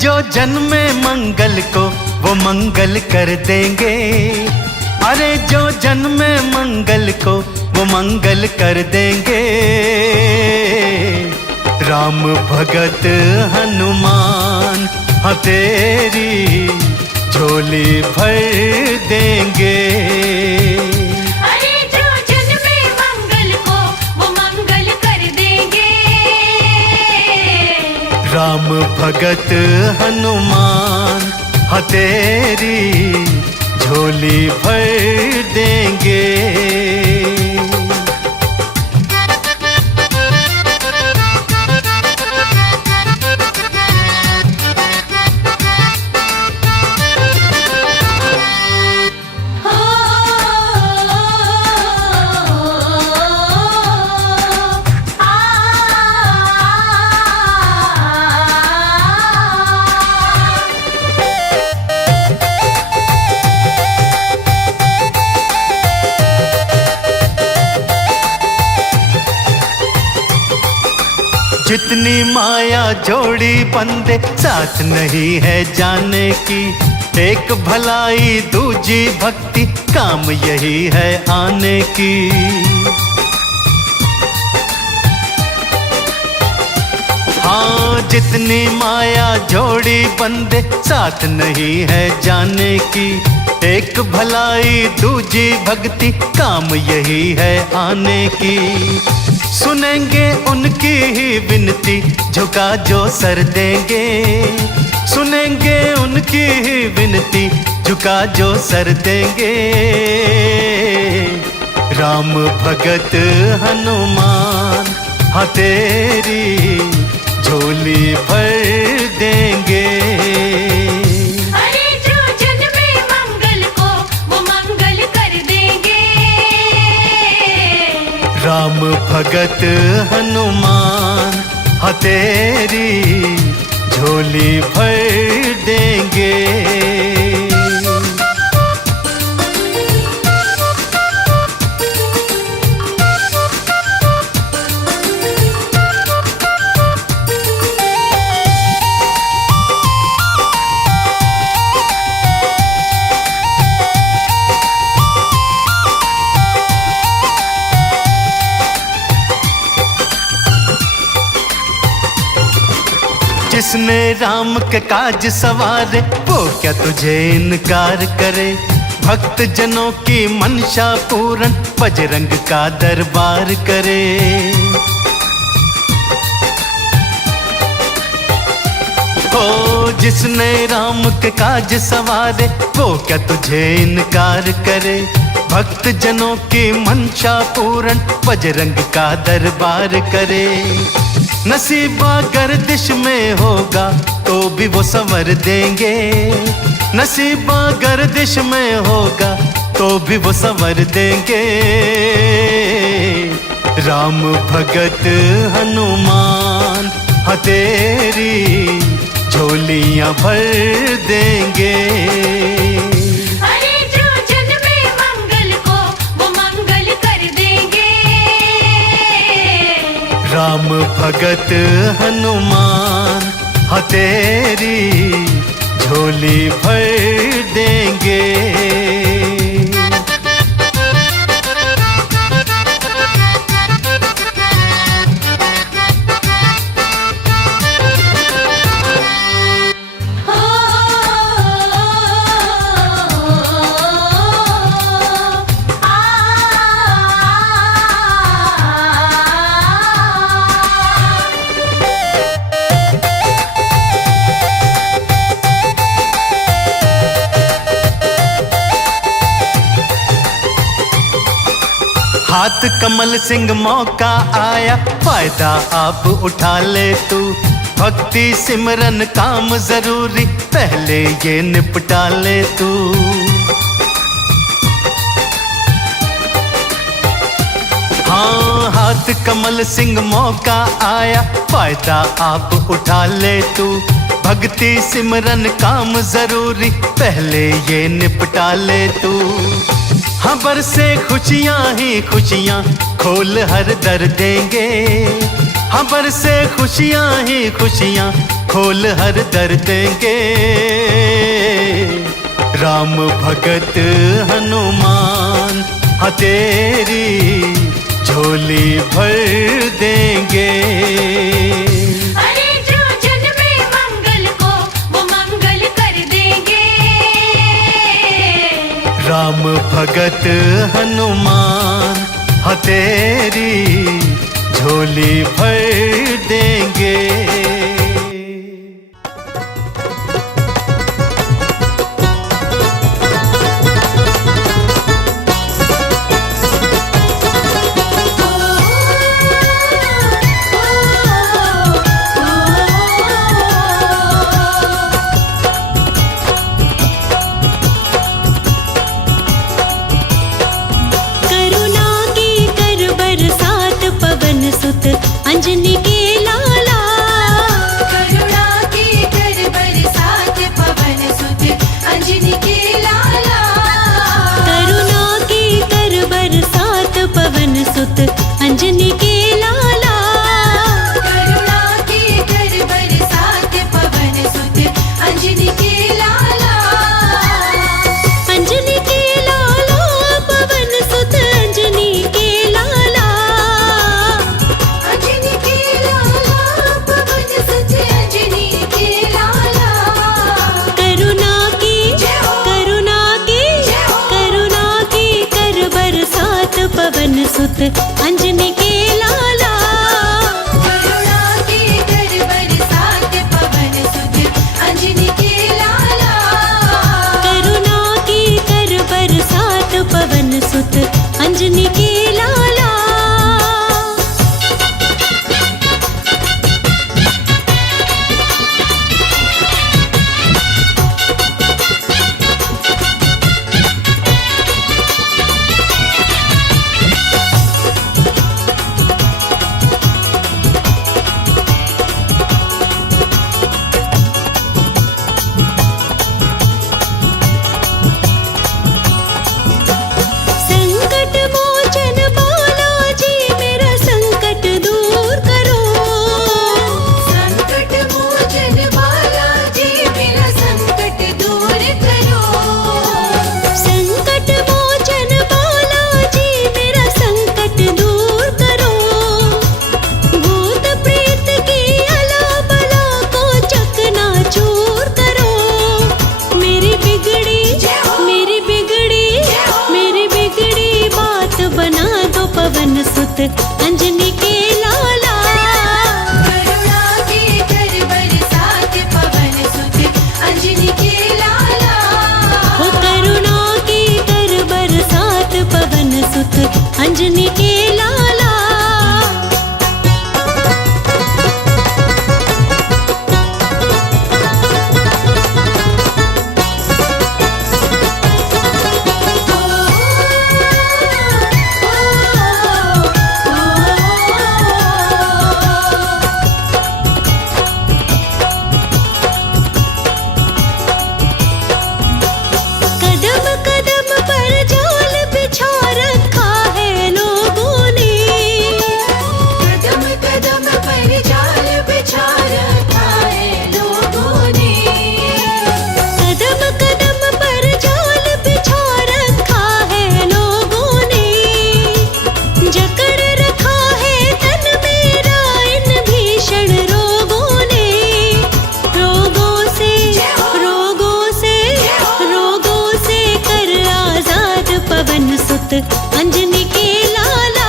जो जन्मे मंगल को वो मंगल कर देंगे। अरे जो जन्मे मंगल को वो मंगल कर देंगे। राम भगत हनुमान हाँ तेरी झोली भर देंगे। अरे जो जन्मे मंगल को वो मंगल कर देंगे। राम भगत हनुमान हाँ तेरी झोली भर देंगे। जितनी माया जोड़ी बंदे साथ नहीं है जाने की। एक भलाई दूजी भक्ति काम यही है आने की। हाँ जितनी माया जोड़ी बंदे साथ नहीं है जाने की। एक भलाई दूजी भक्ति काम यही है आने की। सुनेंगे उनकी ही विनती झुका जो सर देंगे। सुनेंगे उनकी ही विनती झुका जो सर देंगे। राम भगत हनुमान हाँ तेरी झोली भर देंगे। अरे जो जन्मे मंगल को वो मंगल कर देंगे। राम भगत हनुमान हाँ तेरी झोली भर देंगे। जिसने राम के काज सवारे वो क्या तुझे इनकार करे। भक्त जनों की मनसा पूरन बजरंग का दरबार करे। ओ जिसने राम के काज सवारे वो क्या तुझे इनकार करे। भक्त जनों की मनसा पूरन बजरंग का दरबार करे। नसीबा गर्दिश में होगा तो भी वो संवर देंगे। नसीबा गर्दिश में होगा तो भी वो संवर देंगे। राम भगत हनुमान हाँ तेरी झोलियां भर देंगे। अरे जो जन्मे मंगल को वो मंगल कर देंगे। राम भगत हनुमान हाँ तेरी झोली भर देंगे। हाथ कमल सिंह मौका आया फायदा आप उठा ले तू। भक्ति सिमरन काम जरूरी पहले ये निपटा ले तू। हाँ हाथ कमल सिंह मौका आया फायदा आप उठा ले तू। भक्ति सिमरन काम जरूरी पहले ये निपटा ले तू। खबर से खुशियां ही खुशियां खोल हर दर देंगे। हबर से खुशियां ही खुशियां खोल हर दर देंगे। राम भगत हनुमान हाँ तेरी झोली भर देंगे। अरे जो जन्मे मंगल को वो मंगल कर देंगे। राम भगत हनुमान हाँ तेरी झोली भर देंगे। अंजनी के लाला करुणा की कर बरसात पवन सुत अंजनी के लाला। करुणा की कर बरसात पवन सुत अंजनी के लाला। करुणा की कर बरसात पवन सुत अंजनी के लाला। अंजनी के लाला पवन सुत अंजनी के लाला। अंजनी के लाला पवन सुत अंजनी के लाला। करुणा की करुणा की करुणा की कर बरसात पवन सुत अंजनी के लाला। करुणा की कर बरसात पवन सुत अंजनी के लाला। करुणा की कर बरसात पवन सुत अंजनी के लाला। संकट मोचन बालाजी मेरा संकट दूर करो। संकट मोचन बालाजी मेरा संकट दूर करो। संकट मोचन बालाजी मेरा संकट दूर करो। भूत प्रेत की अला बला को चकनाचूर करो। मेरी बिगड़ी बात बना दो पवन सुत अंजनी के लाला। करुणा की कर बरसात पवन सुत अंजनी के लाला। हो करुणा की कर बरसात पवन सुत अंजनी के लाला। कदम कदम पर जाल बिछा रखा है लोगों ने। कदम कदम पर जाल बिछा रखा है लोगों ने। कदम कदम पर जाल बिछा रखा है लोगों ने। जकड़ रखा है तन मेरा इन भीषण रोगों ने। रोगों से कर आजाद पवन सुत अंजनी के लाला।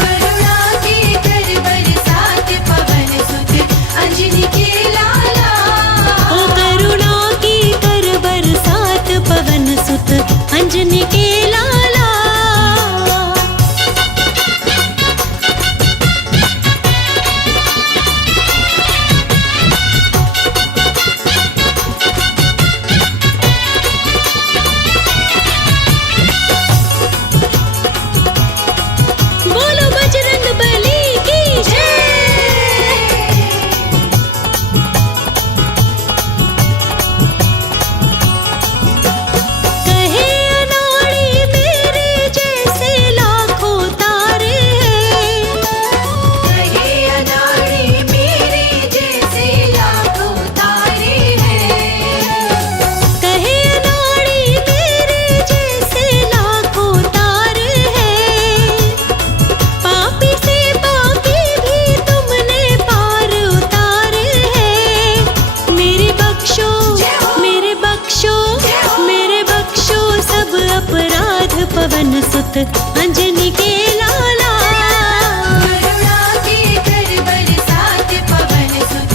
करुणा की कर बरसात पवन सुत अंजनी के लाला। ओ करुणा की कर बरसात पवन सुत अंजनी के लाला। सुत अंजनी के लाला। करुणा की कर बरसात पवन सुत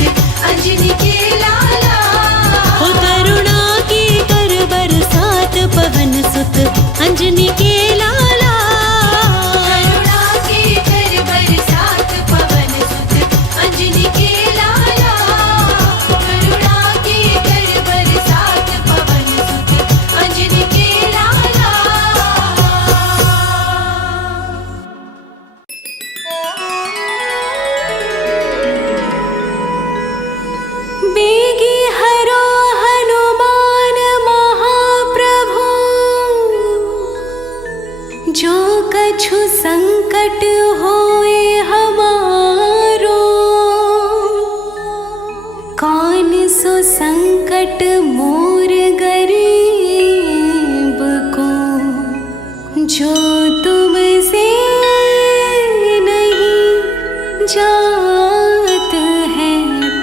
अंजनी के लाला। ओ करुणा की कर बरसात पवन सुत अंजनी के लाला। करुणा की कर बरसात पवन सुत अंजनी के लाला। करुणा की कर बरसात पवन सुत अंजनी के लाला। बेगी हरो हनुमान महाप्रभु, जो कछु संकट होए हमारो। कौन सो संकट मोर गरीब को, जो तुमसे नहीं जात है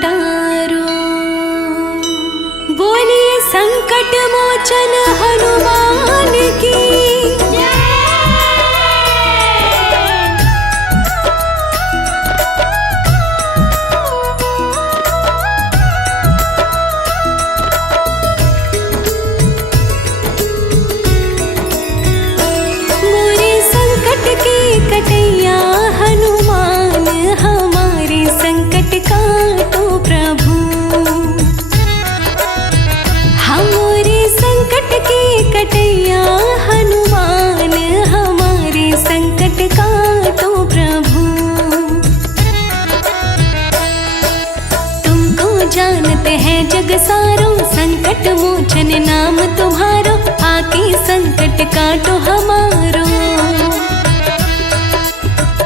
टारो। बोलिए संकट मोचन हनुमान की। मोरे संकट के कटैया हनुमान, हमारे संकट काटो प्रभु। हमारे संकट के कटैया हनुमान, हमारे संकट काटो प्रभु। तुमको जानते हैं जग सारो, संकट मोचन नाम तुम्हारो। आके संकट काटो हमारो।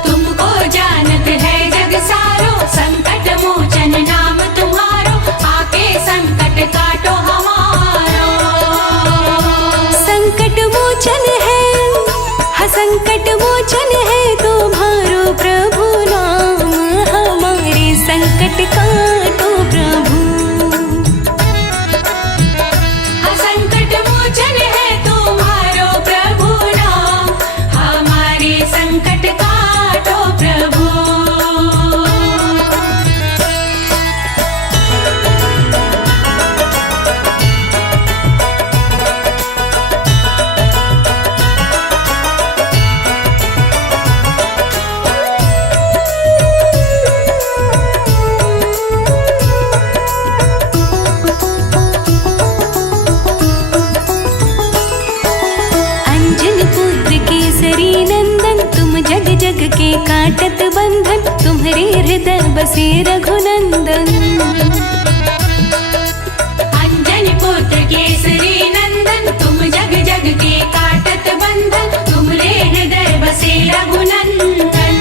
तुमको जानत है जग सारो, संकट मोचन नाम तुम्हारो। आके संकट काटो हमारो। संकट मोचन है, हाँ संकट मोचन है तुम्हारो प्रभु नाम। हमारे संकट काटो प्रभु। संकट मोचन है तुम्हारो प्रभु नाम। हमारे संकट काटो प्रभु। अंजन पुत्र केसरी नंदन, तुम जग जग के काटत बंधन। तुम्हारे हृदय बसे रघुनंदन। अंजन पुत्र केसरी नंदन, तुम जग जग के काटत बंधन। तुमरे हृदय बसे रघुनंदन।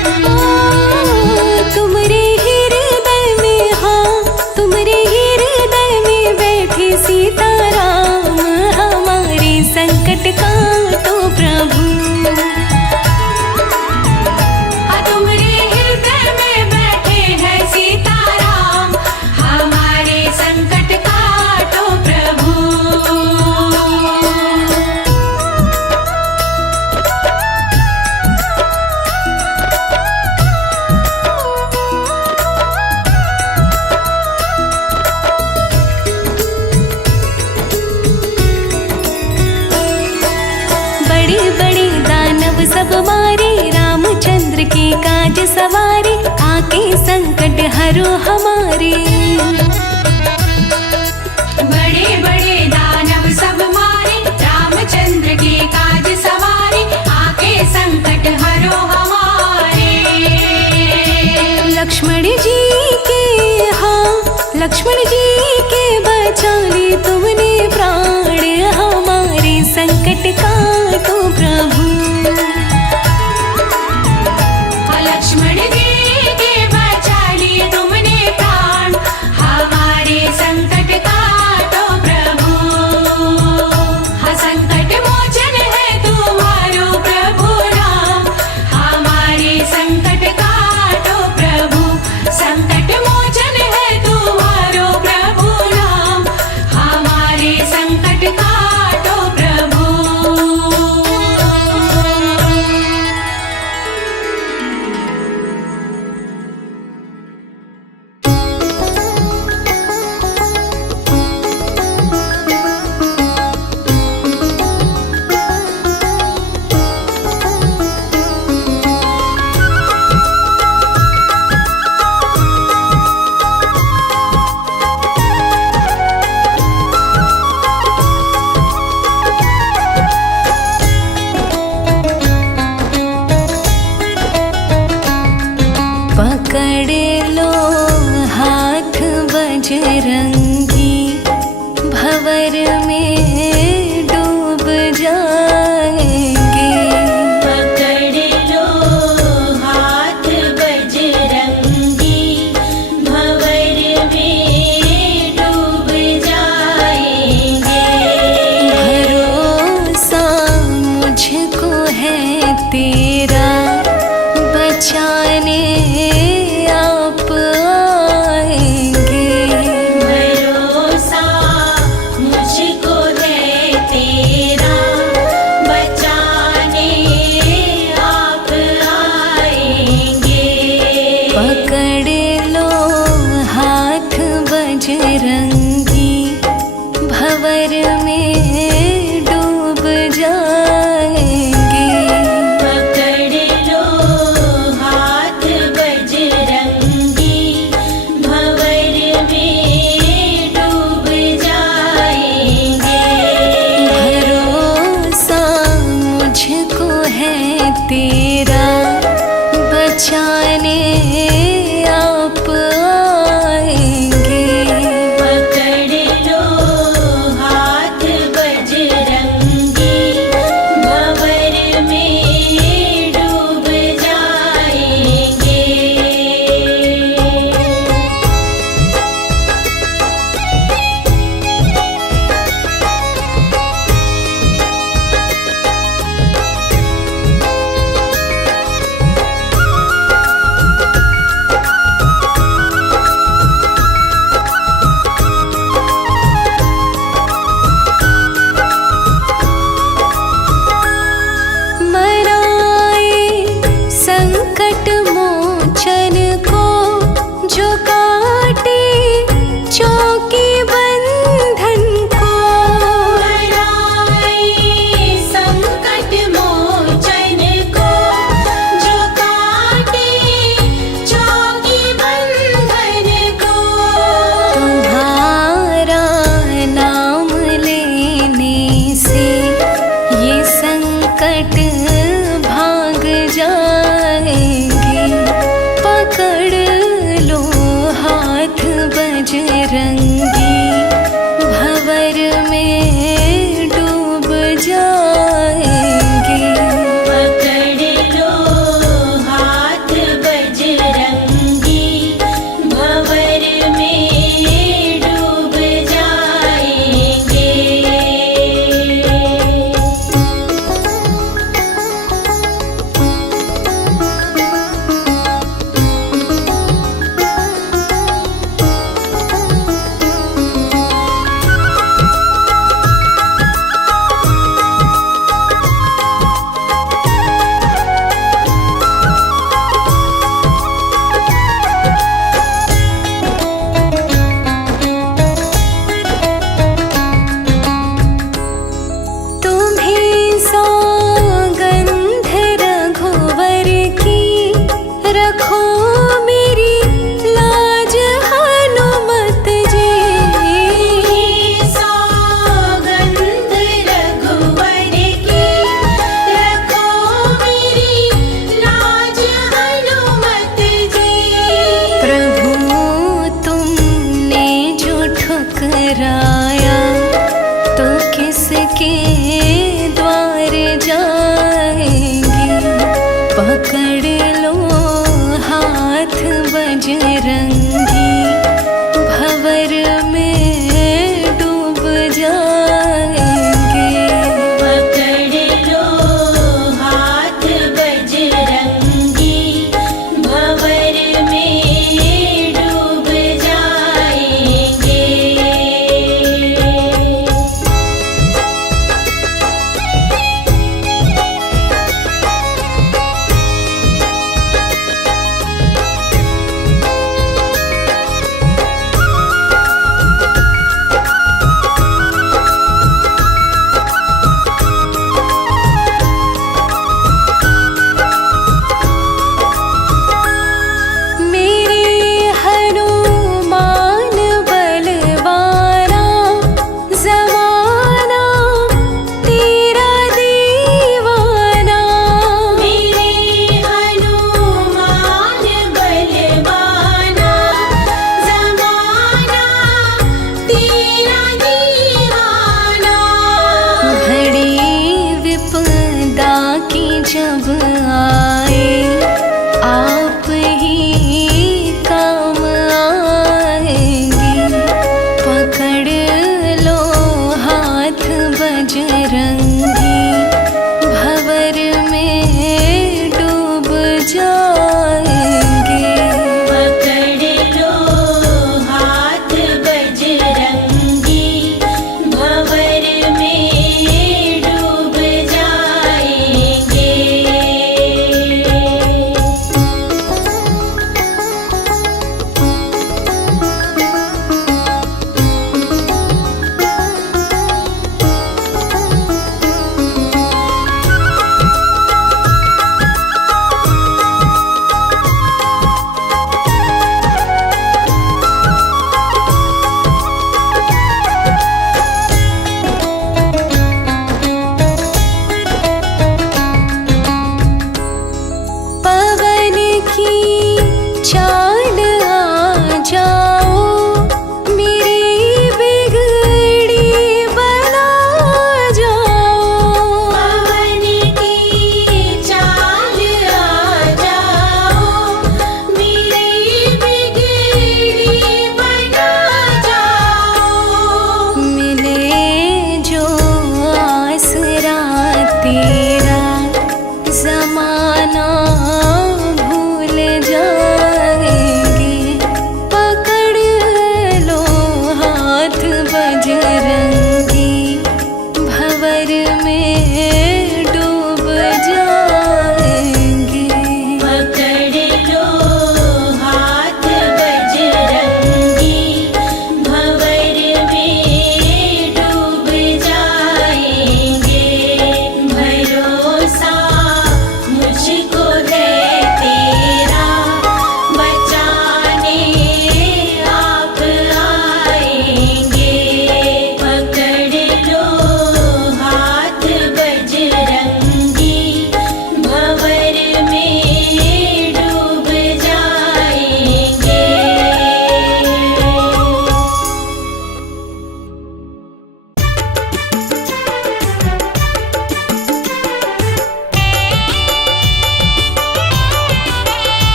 तुम्हारे हृदय में, हाँ तुम्हारे हृदय में बैठे सीताराम। हमारे संकट काटो प्रभु। तुम्हारे हृदय में बैठे हैं सीताराम। हमारे संकट काटो प्रभु। बड़े बड़े दानव सब मारे, रामचंद्र के काज सवारे। आके संकट हरो हमारे। बड़े बड़े दानव सब मारे, रामचंद्र के काज सवारे। आके संकट हरो हमारे। लक्ष्मण जी के, हाँ लक्ष्मण जी के बचा ली तुमने प्राण। हमारे संकट काटो प्रभु। लक्ष्मण जी के बचा लिए तुमने प्राण। हमारे में डूब जाएंगे। पकड़ लो हाथ बजरंगी, भंवर में डूब जाएंगे। भरोसा मुझको है तेरा, बचाने आप आएंगे। पकड़ लो हाथ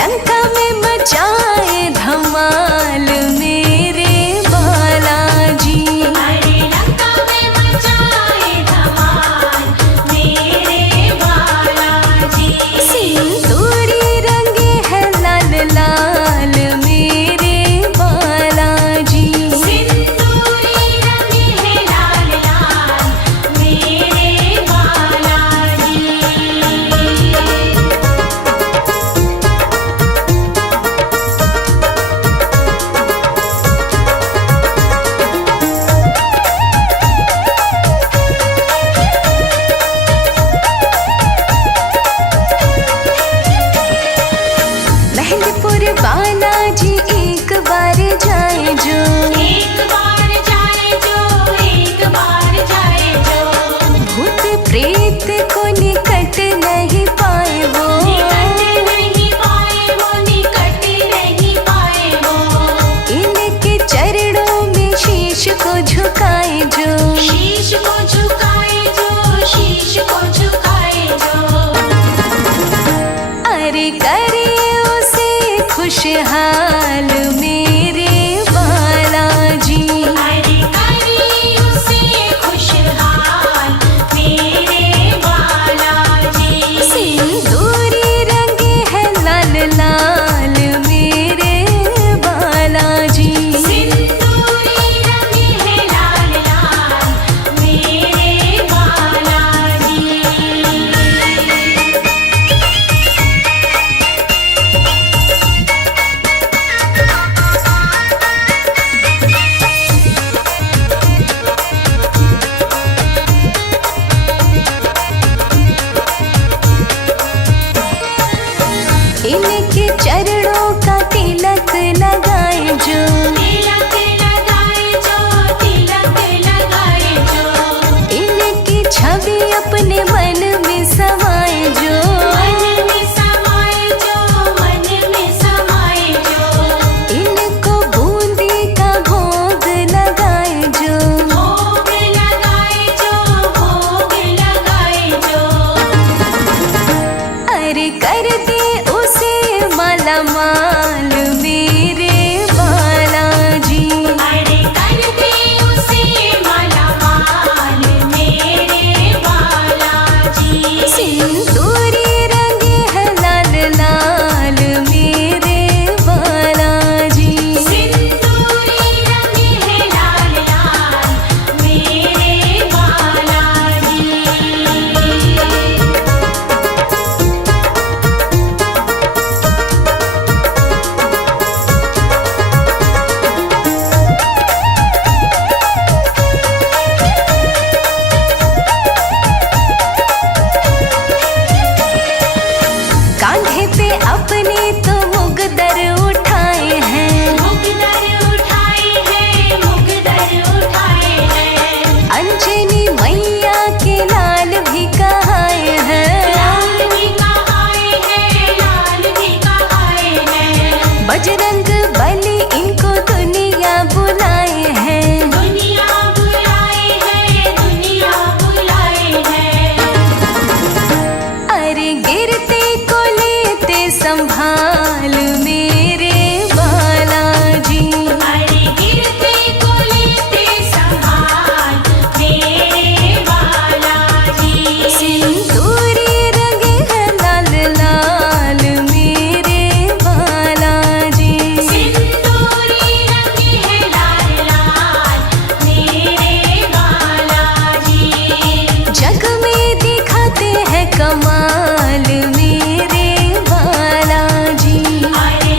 लंका में मचाए धमाल मेरे बालाजी। अरे लंका में मचाए धमाल मेरे बालाजी। सिंदूरी रंगे है लाल लाल मेरे बालाजी। सिंदूरी रंगे है लाल लाल मेरे बालाजी। महलपुर बालाजी एक बार जाए जो। एक बार जाए जो, एक बार जाए जो। भूत प्रेत को निकट नहीं पाए वो। निकट नहीं पाए वो, निकट नहीं पाए वो। इनके चरणों में शीश को झुकाए जो। शीश को झुकाए जो, शीश को झुकाए जो। अरे करे उसे खुशहाल मेरे बालाजी। अरे करी उसे खुशहाल मेरे बालाजी। सिंदूरी रंगे है लाल लाल मेरे बालाजी। सिंदूरी रंगे है लाल लाल मेरे बालाजी। इनके चरणों का तिलक लगाए जो। तिलक लगाए जो, तिलक लगाए जो। इनकी छवि अपने मन में समाए जो। मन में समाए जो, मन में समाए जो। इनको बूंदी का भोग लगाए जो। भोग लगाए जो, भोग लगाए जो। अरे कर दे उसे माला माल मेरे बालाजी। अरे कर दे उसे माला माल मेरे बालाजी। सिंदूरी रंगे है लाल लाल मेरे बालाजी। सिंदूरी रंगे है लाल लाल मेरे बालाजी। कांधे पे अपने तो मुगदर उठाए हैं। मुगदर उठाए हैं, मुगदर उठाए हैं। अंजनी मैया के लाल भी कहाए हैं। लाल भी कहाए हैं, लाल भी कहाए हैं। बजरंग बली इनको दुनिया बुलाए हैं। दुनिया बुलाए हैं, दुनिया बुलाए हैं। अरे गिरते को लेते संभाल मेरे बालाजी। अरे गिरते को लेते संभाल मेरे बालाजी। सिंदूरी रंगे है लाल लाल मेरे बालाजी। सिंदूरी रंगे है लाल लाल मेरे बालाजी। जग में दिखाते हैं कमाल मेरे बालाजी। अरे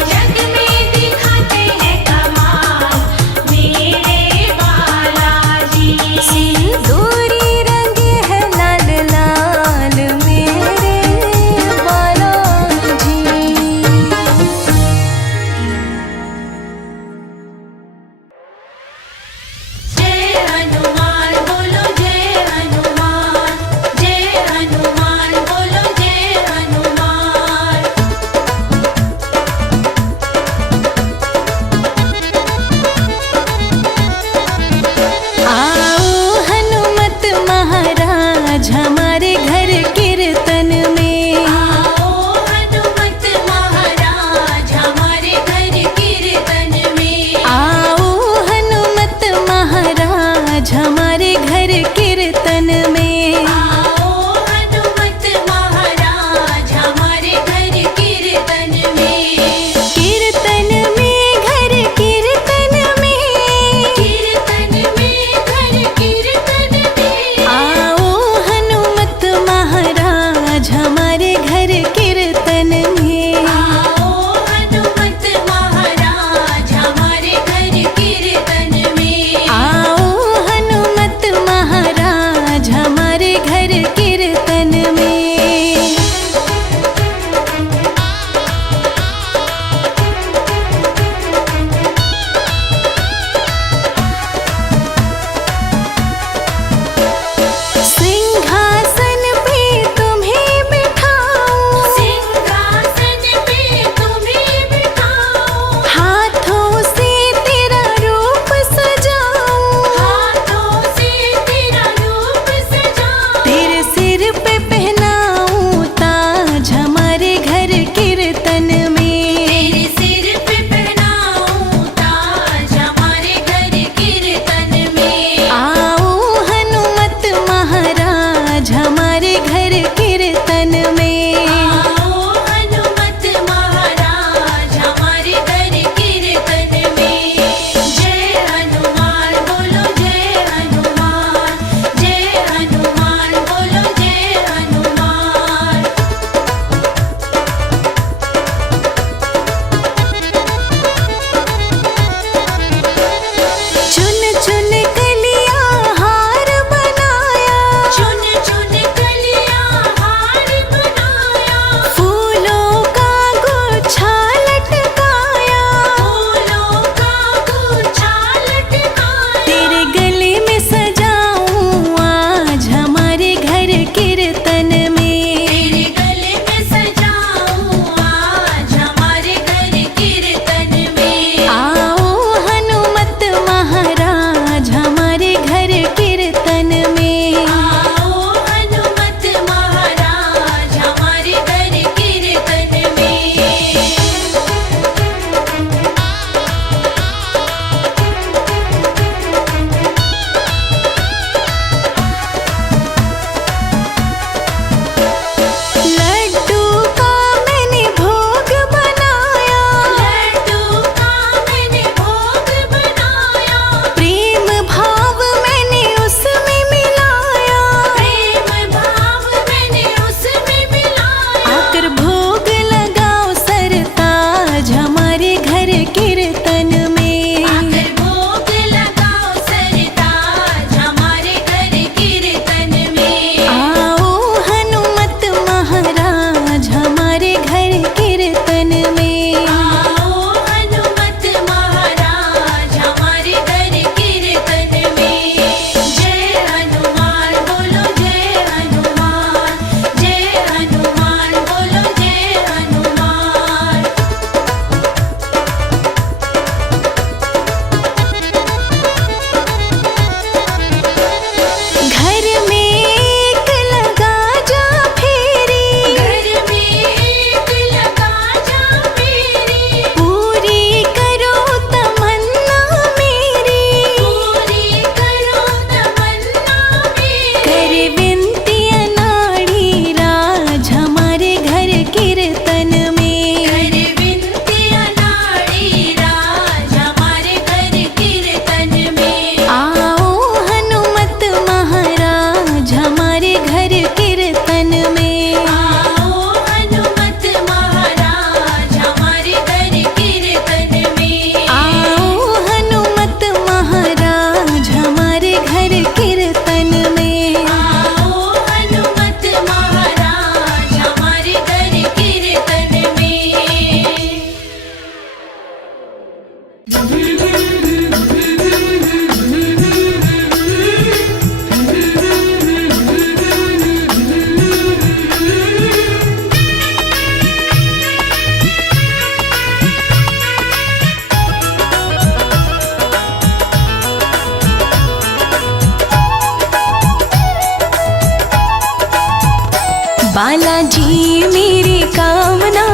बालाजी मेरी कामना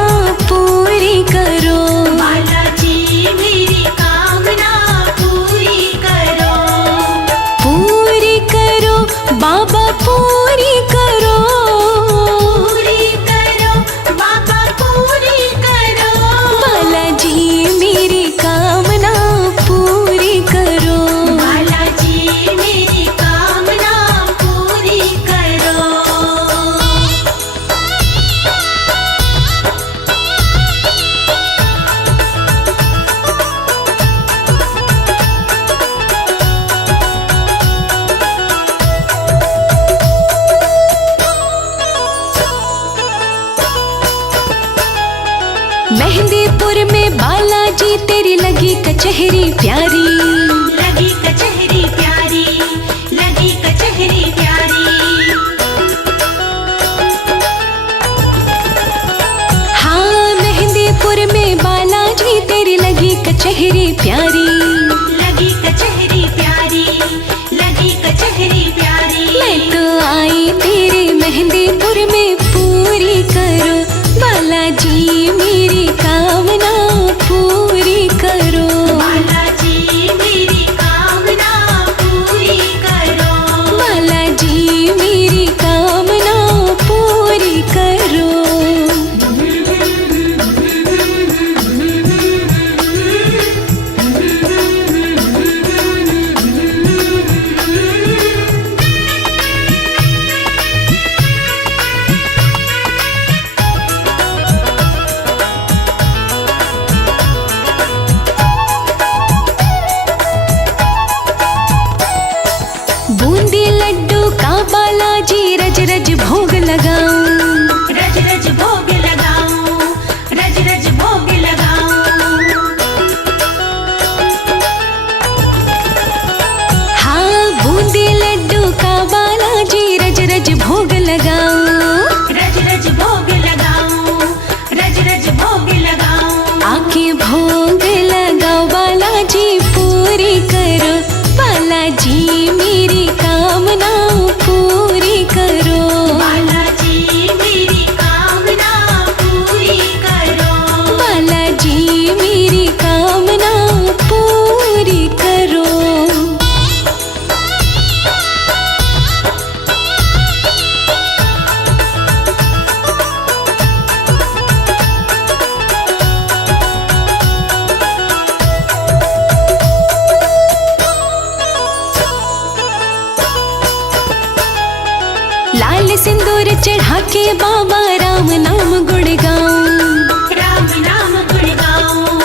पूरी करो, बालाजी मेरी कामना पूरी करो, पूरी करो बाबा पूरी करो, पूरी करो बाबा पूरी करो, बालाजी मेरी कामना पूरी करो, बालाजी मेरी कामना पूरी करो। मेहंदीपुर में बालाजी तेरी लगी कचहरी प्यारी, लगी कचहरी प्यारी, लगी कचहरी प्यारी, हाँ मेहंदीपुर में बालाजी तेरी लगी कचहरी प्यारी, लगी कचहरी प्यारी, लगी कचहरी प्यारी। मैं तो आई तेरे मेहंदीपुर में पूरी करो, बालाजी मेरी कामना पूरी करो, बालाजी मेरी कामना पूरी करो, बालाजी मेरी कामना पूरी करो। बूंदी लड्डू का बालाजी रज रज भोग लगाऊं, रज रज भोग लगाऊं, रज रज भोग लगाऊं, हाँ बूंदी लड्डू का बालाजी रज रज भोग लगाऊं, रज रज भोग लगाऊं, रज रज भोग लगाऊं, आके भोग लगाओ बालाजी पूरी करो, बालाजी मेरी कामना पूरी करो, बालाजी मेरी कामना पूरी करो, बालाजी मेरी कामना पूरी करो। लाल सिंदूर चढ़ा के बाबा राम नाम गुण गाऊं, राम नाम गुण गाऊं,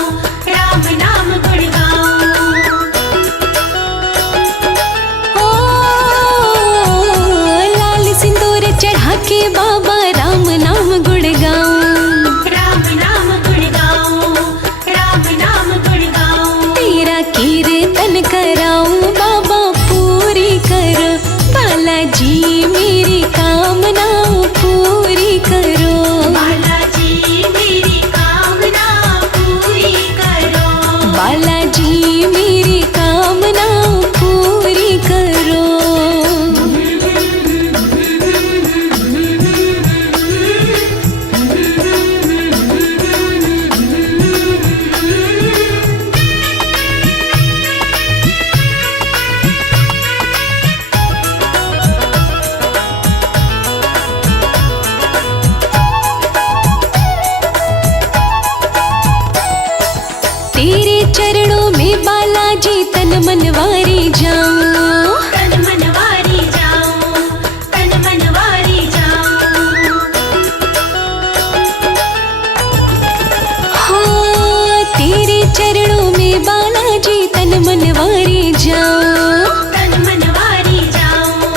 राम नाम गुण गाऊं, ओ लाल सिंदूर चढ़ा के बाबा राम नाम गुण गाऊं, राम नाम गुण गाऊं, राम नाम गुण गाऊं, तेरा कीर्तन कराऊं बाबा पूरी करो, बालाजी मेरी कामना पूरी करो, बालाजी मेरी कामना पूरी करो, बालाजी मेरी कामना पूरी करो। तेरे चरणों में बालाजी तन मन वारी जाऊं, तन मनवारी जाऊं, तन मनवारी जाऊं, हाँ तेरे चरणों में बालाजी तन मन वारी जाऊं, तन मनवारी जाऊं,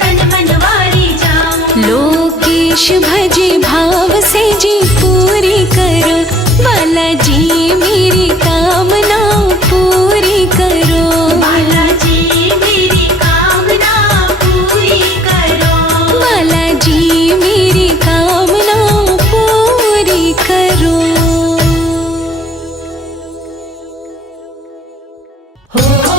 तन मनवारी जाऊं, लोकेश भजे भाव से जी पूरी करो, बालाजी मेरी कामना पूरी करो, बालाजी मेरी कामना पूरी करो, बालाजी मेरी कामना पूरी करो। हो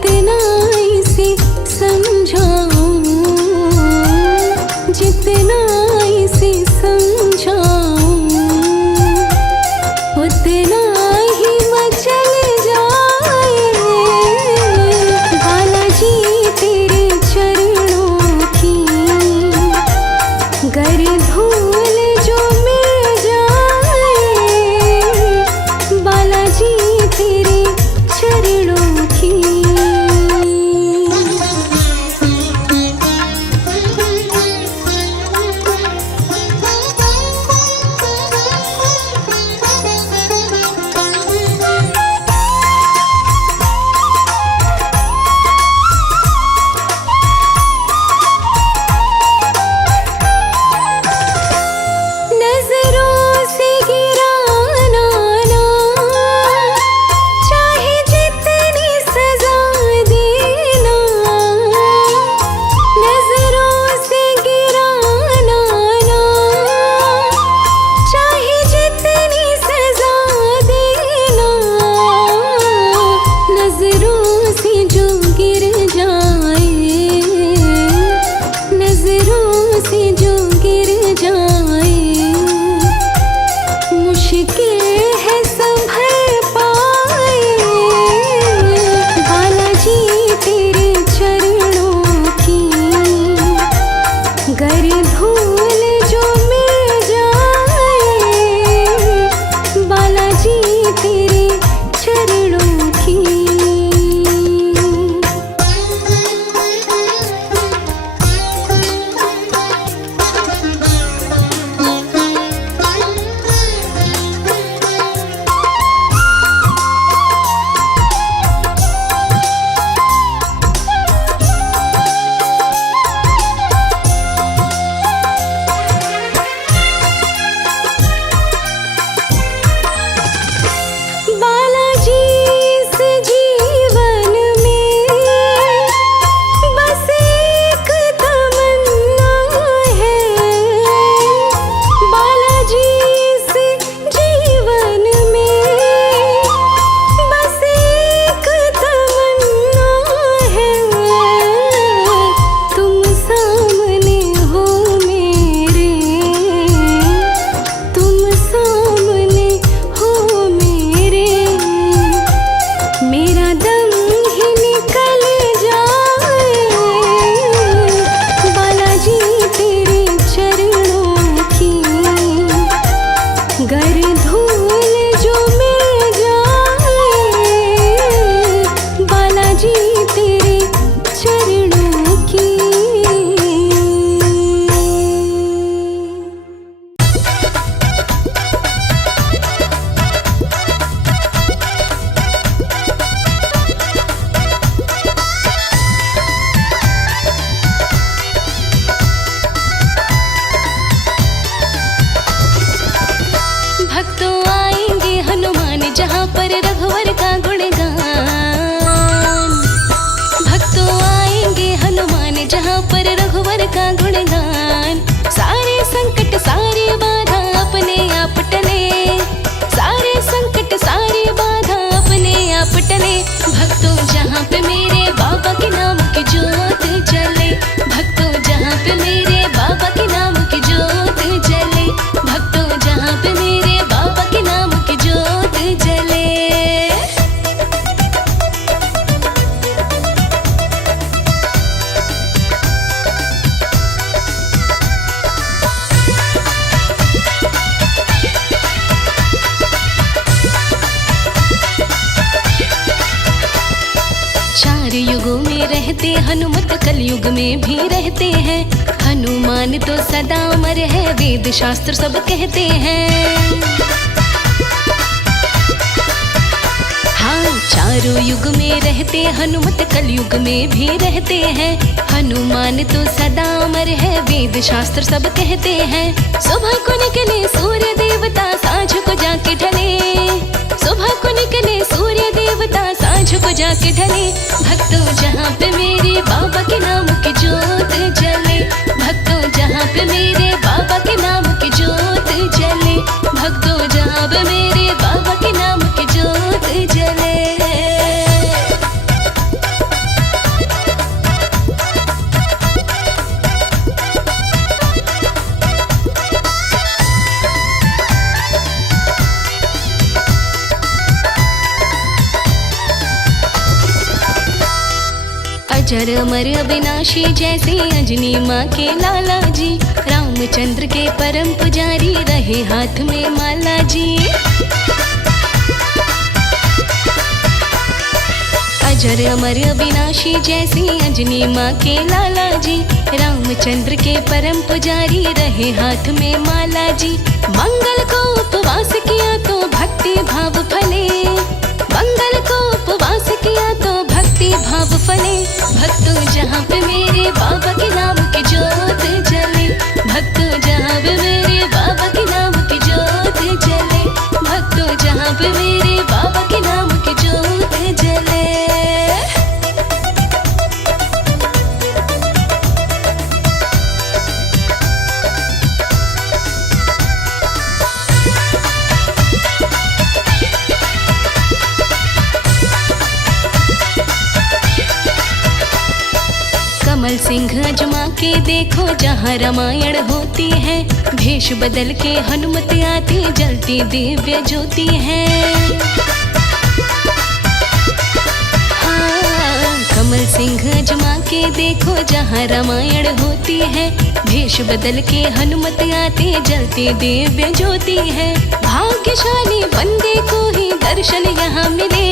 जितना इसे समझाऊं, जितना इसे समझाऊं, उतना ही मचल जाए बालाजी तेरे चरणों की। गर धूल जो मिल जाए बालाजी तेरे चरणों की। नजरों से गिराना ना, चाहे जितनी सजा देना। नजरों से गिराना ना, चाहे जितनी सजा देना। नजरों से जो गिर जाए, नजरों से जो गिर जाए, मुश्किल है संभल पाए बालाजी तेरे चरणों की। गर धूल जो मिल जाए बालाजी तेरे चरणों की। बालाजी इस जीवन में बस एक तमन्ना है। बालाजी इस जीवन में बस एक तमन्ना है। तुम सामने हो मेरे, तुम सामने हो मेरे। मेरा दम ही निकल जाए बालाजी तेरे चरणों की। गर धूल जो मिल जाए बालाजी तेरे चरणों की। भक्तों आएंगे हनुमान जहाँ पर रघुवर का गुणगान। भक्तों आएंगे हनुमान जहाँ पर रघुवर का गुणगान। सारे संकट सारी बाधा अपने आप टले, सारे संकट सारी बाधा अपने आप टले। भक्तों जहाँ पे मेरे बाबा के नाम की ज्योत जले, भक्तों जहाँ पे मेरे बाबा के नाम की ज्योत जले, भक्तों जहाँ पे मेरे बाबा के नाम की ज्योत जले। चार युगों में रहते हनुमत, कलयुग में भी रहते हैं। हनुमान तो सदा अमर है, वेद शास्त्र सब कहते हैं। हाँ, चारों युग में रहते हनुमत, कलयुग में भी रहते हैं। हनुमान तो सदा अमर है, वेद शास्त्र सब कहते हैं। सुबह को निकले सूर्य देवता, सांझ को जाके ढले। सुबह को निकले सूर्य देवता, सांझ को जाके ढले। भक्तों जहाँ पे मेरे बाबा के नाम की ज्योत जले, भक्तों जहाँ पे मेरे बाबा के नाम की ज्योत जले, भक्तों जहाँ पे मेरे बाबा के नाम की ज्योत जले। अजर अमर अविनाशी जैसे अंजनी माँ के लाला जी, रामचंद्र के परम पुजारी रहे हाथ में माला जी। अजर अमर अविनाशी जैसे अंजनी माँ के लाला जी, रामचंद्र के परम पुजारी रहे हाथ में माला जी। मंगल को उपवास किया तो भक्ति भाव फले, मंगल को उपवास किया तो भक्ति भाव फले। भक्तों जहाँ पे मेरे बाबा के नाम की जोत जले, भक्तों जहाँ पे मेरे बाबा के नाम की जोत जले, भक्तों जहाँ पे मेरे बाबा के नाम की जोत जले। कमल सिंह अजमा के देखो जहाँ रामायण होती है, भेष बदल के हनुमत आती जलती दिव्य ज्योति है। हाँ, कमल सिंह अजमा के देखो जहाँ रामायण होती है, भेष बदल के हनुमत आती जलती दिव्य ज्योति है। भाग्यशाली बंदे को ही दर्शन यहाँ मिले,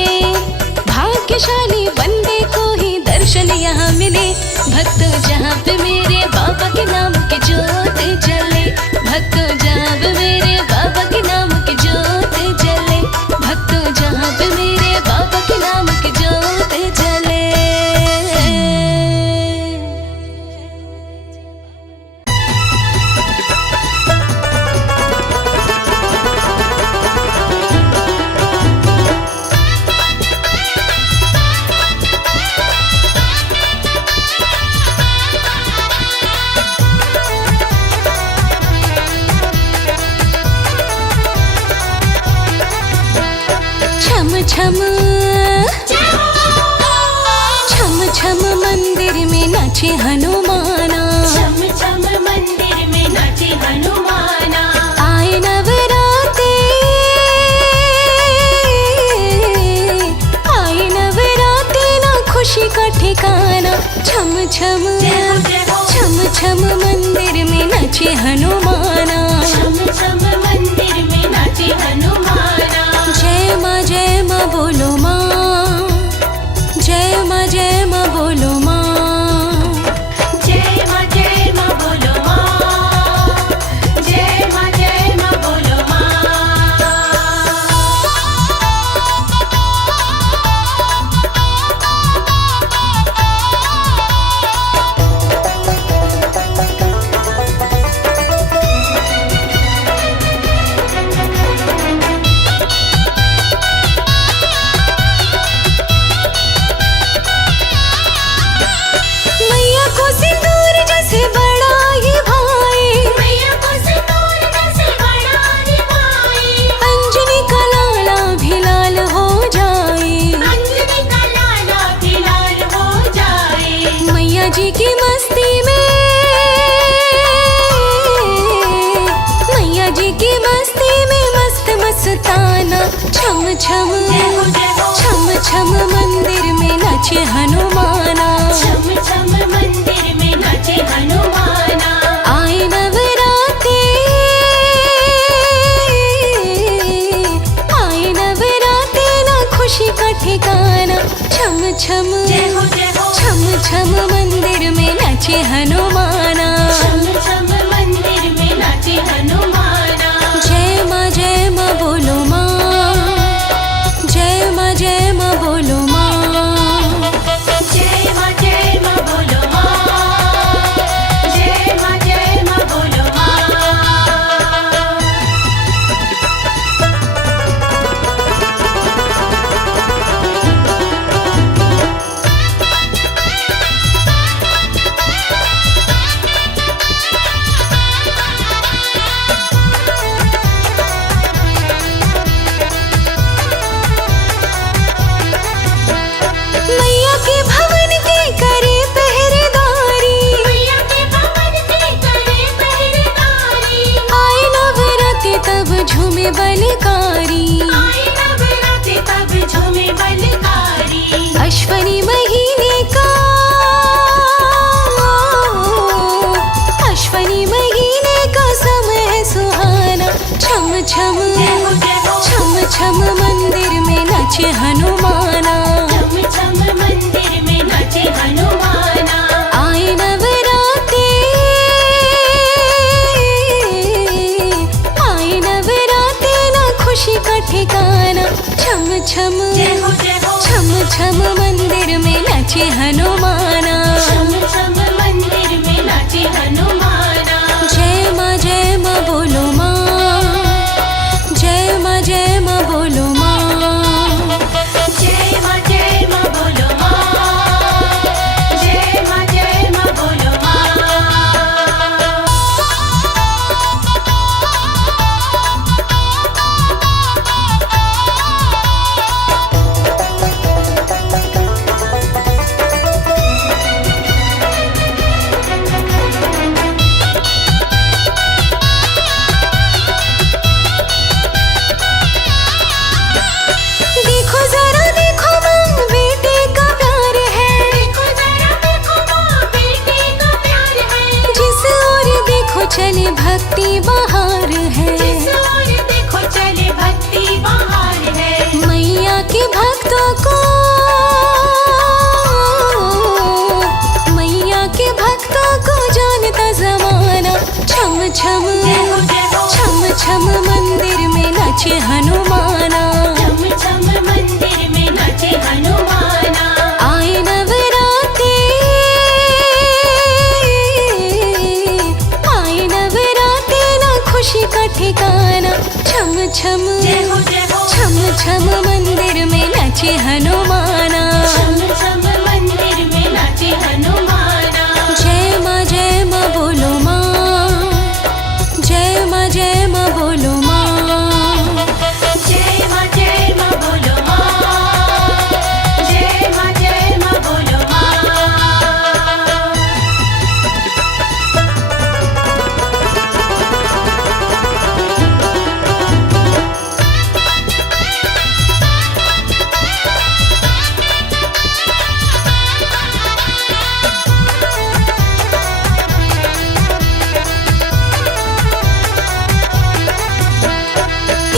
भाग्यशाली बंदे को ही दर्शन यहाँ मिले। भक्तों जहाँ पे मेरे बाबा के नाम की जोत जले, भक्तों जहाँ पे मेरे बाबा के नाम की जोत जले, भक्तों जहाँ पे मेरे बाबा के नाम की जोत जले। छम छम छम मंदिर में नाचे हनुमाना, छम छम मंदिर में नाचे हनुमाना। आए नवराते, आए नवराते ना खुशी का ठिकाना। छम छम छम छम मंदिर में नाचे हनुमाना, छम छम मंदिर में नाचे हनुमाना। जय माँ बोलो माँ, जय माँ बोलो माँ, जय माँ बोलो माँ, जय माँ बोलो माँ। जी की मस्ती में, मैया जी की मस्ती में मस्त मस्ताना। छम छम छम छम मंदिर में नाचे हनुमाना, छम छम मंदिर में नाचे हनुमाना। आए नवराते, आए नवराते ना खुशी का ठिकाना। छम छम छम छम मंदिर में नाचे हनुमाना, छम छम मंदिर में नाचे हनुमाना। जय माँ बोलो माँ, जय माँ बोलो माँ, जय माँ बोलो माँ, जय माँ बोलो माँ। छम मंदिर में नाचे हनुमाना, छम छम मंदिर में नाचे हनुमाना। आए नवराते, आए नवराते ना खुशी का ठिकाना। छम छम जय हो जय हो, छम छम मंदिर में नाचे हनुमाना, छम छम मंदिर में नाचे हनुमाना। जय माँ बोलो माँ, जय माँ बोलो माँ, जय माँ बोलो माँ, जय माँ बोलो माँ। देखो जरा देखो माँ बेटे का प्यार है, देखो जरा देखो माँ बेटे का प्यार है। जिस ओर देखो चले भक्ति बहार है, जिस ओर देखो चले भक्ति बहार है। मैया के भक्तों को, मैया के भक्तों को जानता जमाना। छम छम जय हो जय हो, छम छम मंदिर में नाचे हनुमाना, छम छम मंदिर में नाचे हनुमाना। आए नवराते, आए नवराते ना खुशी का ठिकाना। छम छम जय हो जय हो, छम छम मंदिर में नाचे हनुमाना, छम छम मंदिर में नाचे हनुमाना। जय माँ बोलो माँ, जय माँ बोलो माँ, जय माँ बोलो माँ, जय माँ बोलो माँ।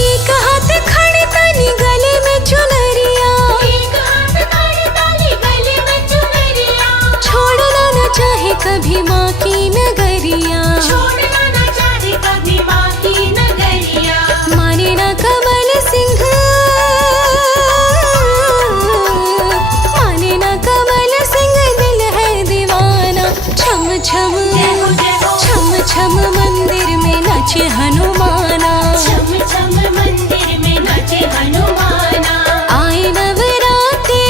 एक हाथ खड़े तनी गले में चुनरिया, एक हाथ खड़े ताली गले में चुनरिया। छोड़ना न चाहे कभी माँ की नगरिया, छोड़ना न चाहे कभी माँ की नगरिया। माने ना कमल सिंह, माने ना कमल सिंह दिल है दीवाना। छम छम जय हो जय हो, छम छम मंदिर में नाचे हनुमाना, छम छम मंदिर में नाचे हनुमाना। आए नवराते,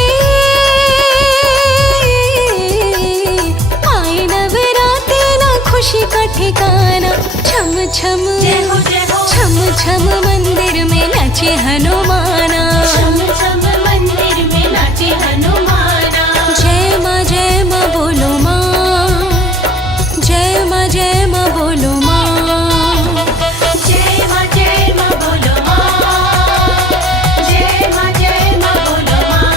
आए नवराते ना खुशी का ठिकाना। छम छम जय हो जय हो, छम छम मंदिर में नाचे हनुमाना, छम छम मंदिर में नाचे हनुमाना। जय माँ बोलो माँ, जय माँ बोलो माँ, जय माँ बोलो माँ, जय माँ बोलो माँ।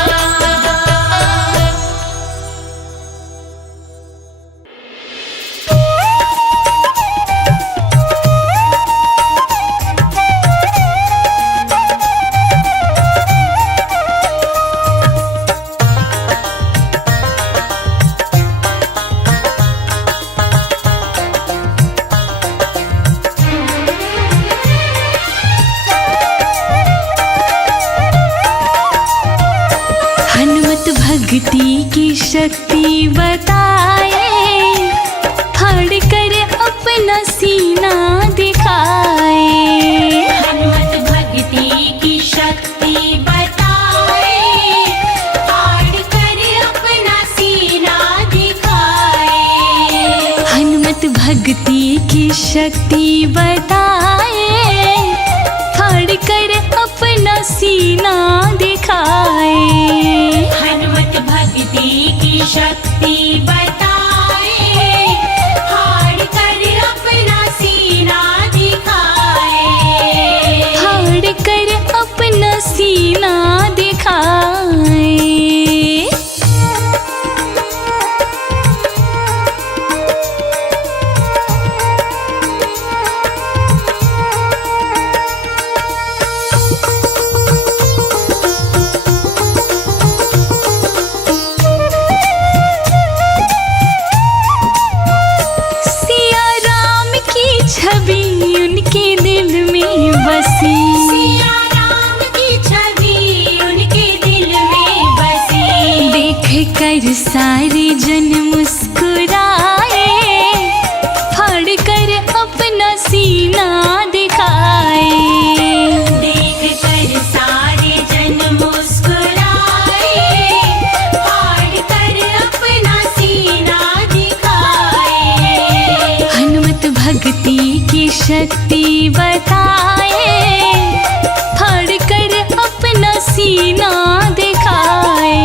हनुमत भक्ति की शक्ति बताए, फाड़ कर अपना सीना दिखाए। हनुमत भक्ति की शक्ति बताए, फाड़ कर अपना सीना दिखाए। हनुमत भक्ति की शक्ति बताए, फाड़ कर अपना सीना दिखाए। हनुमत भक्ति की शक्ति बताए, फाड़ कर अपना सीना दिखाए। फाड़ कर अपना सीना दिखाए। कर सारे जन मुस्कुराए, फाड़ कर अपना सीना दिखाए। देख कर सारे जन मुस्कुराए, फाड़ कर अपना सीना दिखाए। हनुमत भक्ति की शक्ति बताए, फाड़ कर अपना सीना दिखाए।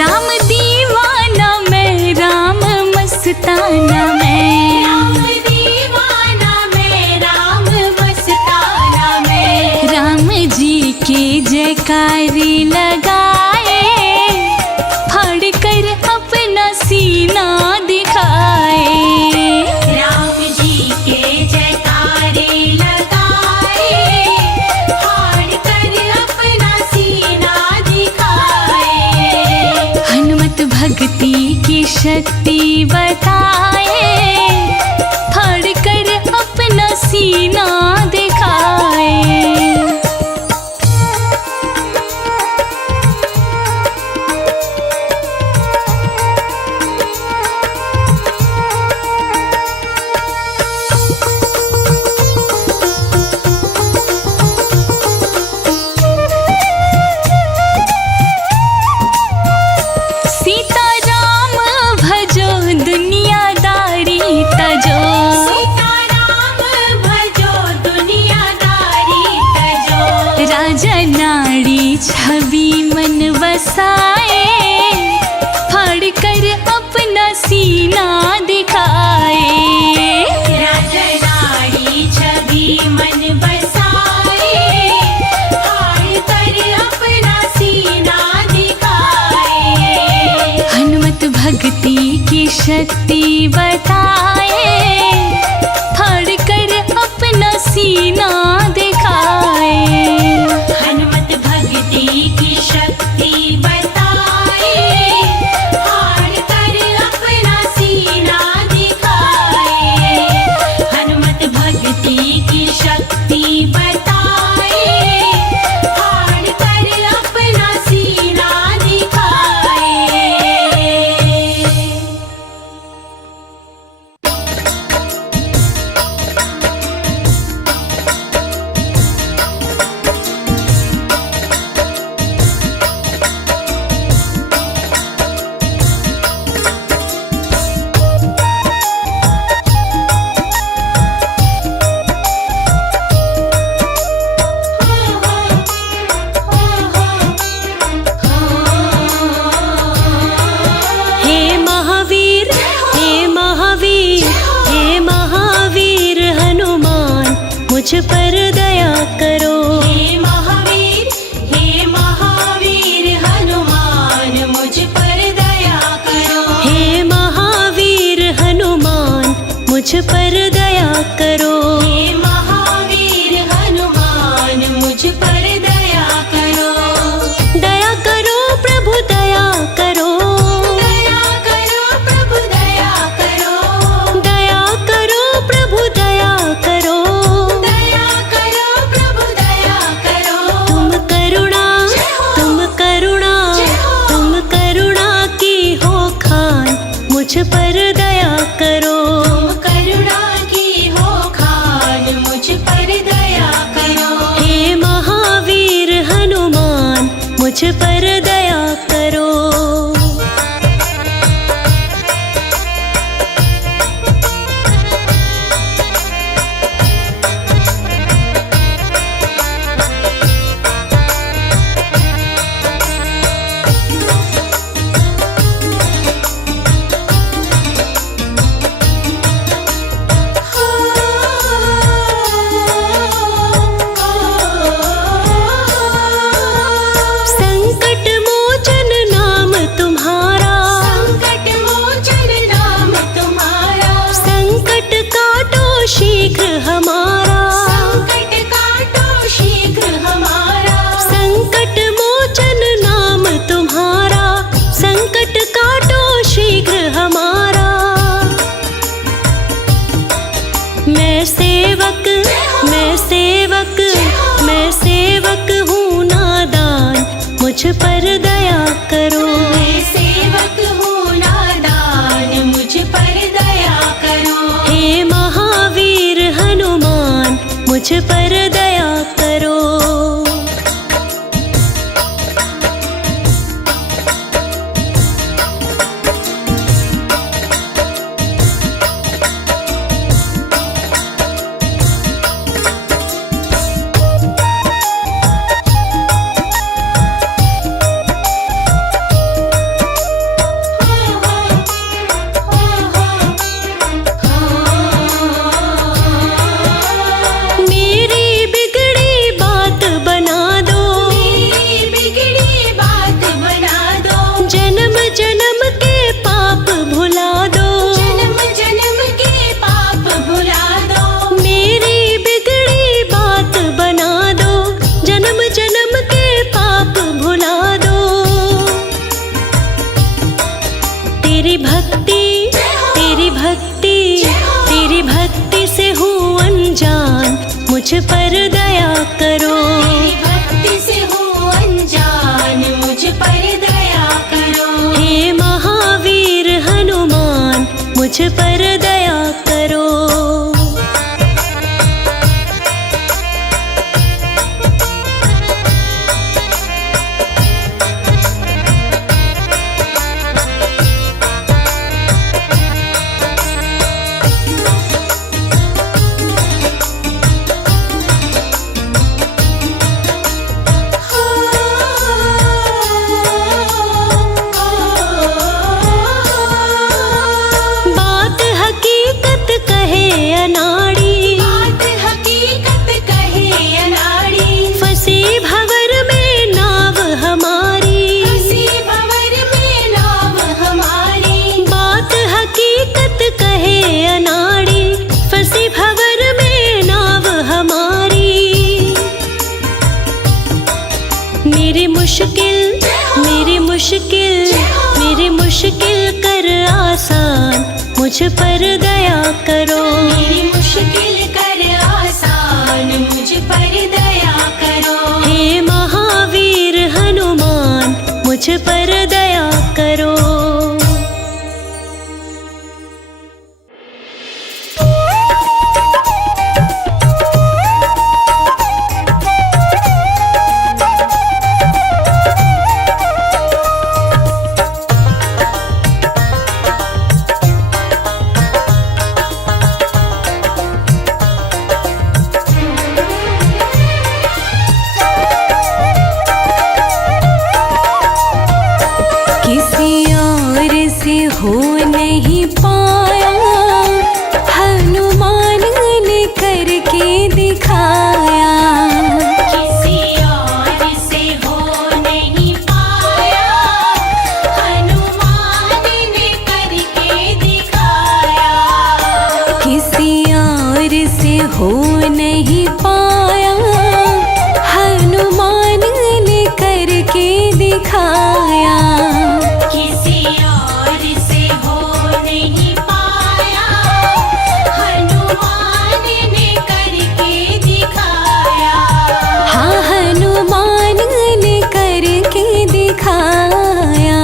राम दीवाना मैं, राम मस्ताना मैं, राम दीवाना मैं, राम मस्ताना मैं। राम जी के जयकारी लगाए, फाड़ कर अपना सीना दिखाए। राम जी के जयकारे लगाए, फाड़ कर अपना सीना दिखाए। हनुमत भक्ति की शक्ति बताए, फाड़ कर अपना सीना दिखाए। सीता राम भजो दुनियादारी तजो, सीताराम भजो दुनियादारी तजो। राजा नाड़ी छवि मन बसाए, फाड़ कर अपना सीना दिखाए। राजनाड़ी छवि मन बसाए, फाड़ कर अपना सीना दिखाए। हनुमत भक्ति की शक्ति बताए, फाड़ कर अपना सीना दिखाए। हनुमत भक्ति की शक्ति बताए, फाड़ कर अपना सीना दिखाए। हनुमत भक्ति की शक्ति बताए, फाड़ कर अपना सीना दिखाए। हे महावीर, हे महावीर, हे महावीर हनुमान, मुझ पर दया करो। हे महावीर, हे महावीर हनुमान, मुझ पर दया करो। हे महावीर हनुमान, मुझ पर दया करो। हे महावीर हनुमान, मुझ पर दया करो। दया करो प्रभु दया करो, दया करो प्रभु दया करो। दया करो प्रभु दया करो। दया शीघ्र हमारा, संकट काटो शीघ्र हमारा, संकट मोचन नाम तुम्हारा, संकट काटो शीघ्र हमारा। मैं सेवक, मैं सेवक, मैं सेवक हूँ नादान, मुझ पर दया करो। मैं सेवक हूँ नादान, मुझ पर दया करो। हे महावीर हनुमान, मुझ पर दया करो। मेरी बिगड़ी बात बना दो, मेरी बिगड़ी बात बना दो, जन्म जन्म के पाप भुला दो, जन्म जन्म के पाप भुला दो। मेरी बिगड़ी बात बना दो, जन्म जन्म के पाप भुला दो। तेरी भक्ति, तेरी भक्ति, तेरी भक्ति से हूँ अनजान, मुझ पर दया करो। तेरी भक्ति से हूँ अनजान, मुझ पर दया करो। हे महावीर हनुमान, मुझ पर दया करो। बात हकीकत कहे अनाड़ी, बात हकीकत कहे अनाड़ी, फंसी भंवर में नाव हमारी, हंसी भंवर में नाव हमारी। बात हकीकत कहे अनाड़ी, फंसी भंवर में नाव हमारी। मेरी मुश्किल, मेरी मुश्किल, मेरी मुश्किल कर आसान, मुझ पर दया करो। मेरी मुश्किल कर आसान, मुझ पर दया करो। हे महावीर हनुमान, मुझ पर दया करो। किसी और से हो नहीं पाया, हनुमान ने करके दिखाया। किसी और से हो नहीं पाया, हनुमान ने करके दिखाया। किसी और से हो नहीं पाया, हनुमान ने करके दिखाया। किसी और से हो नहीं पाया, हनुमान ने करके दिखाया। हाँ, हनुमान ने करके दिखाया।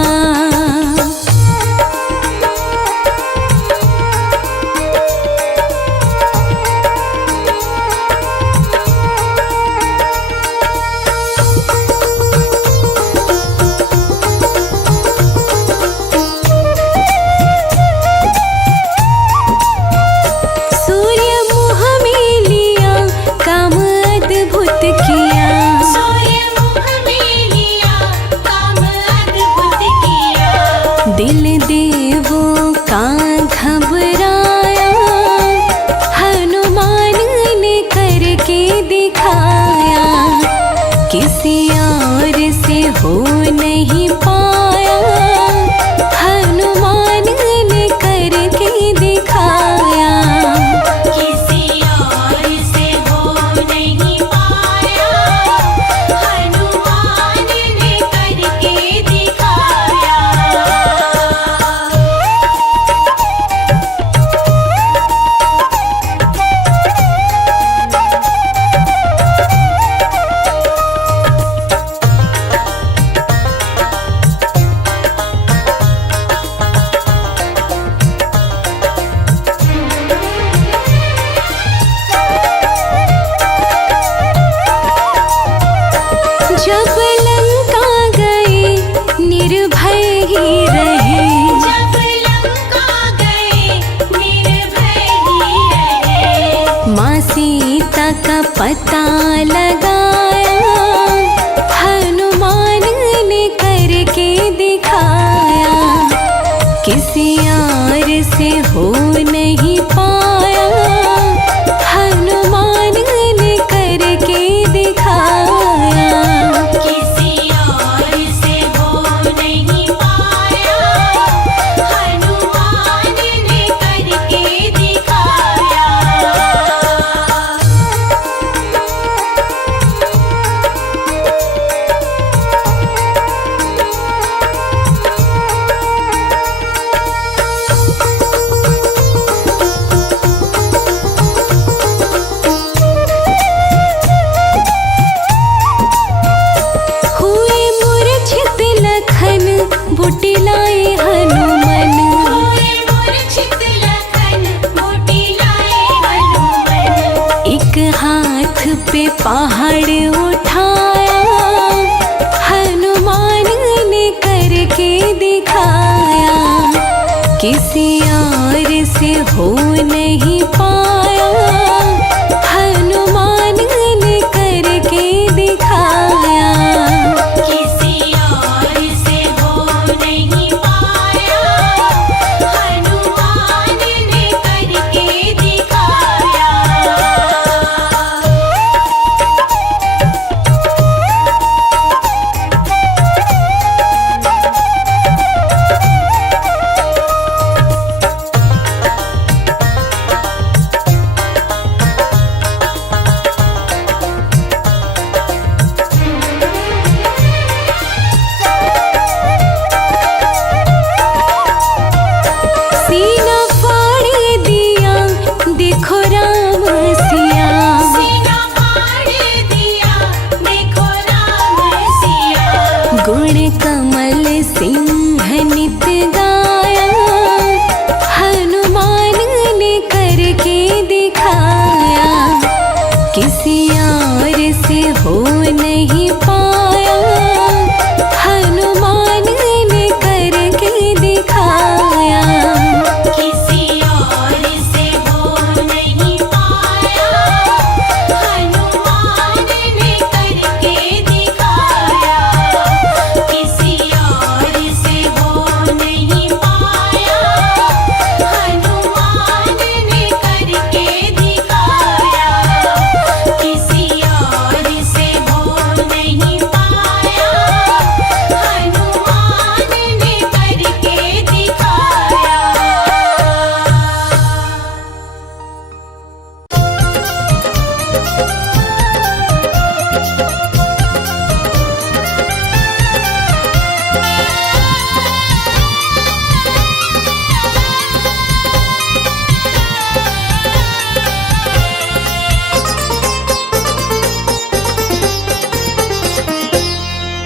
पता लगाया, हनुमान ने करके दिखाया, किसी और से हो नहीं पाया, हनुमान ने करके दिखाया। किसी और से हो नहीं पाया, हनुमान ने करके दिखाया। हुए मूर्छित लखन बूटी लाए हनुमान, होए मूर्छित लखन बूटी लाए हनुमान। एक हाथ पे पहाड़ उठाया, हनुमान ने करके दिखाया, किसी और से हो नहीं पाया, हनुमान ने करके दिखाया। किसी और से हो नहीं पाया, हनुमान ने करके दिखाया। सीना फाड़ दिया देखो राम सिया, सीना फाड़ दिया देखो राम सिया। गुण कमल सिंह नित गाया, हनुमान ने करके दिखाया, किसी और से हो नहीं पाया, हनुमान ने करके दिखाया। किसी और से हो नहीं पाया, हनुमान ने करके दिखाया। किसी और से हो नहीं पाया, हनुमान ने करके दिखाया। किसी और से हो नहीं पाया, हनुमान ने करके दिखाया।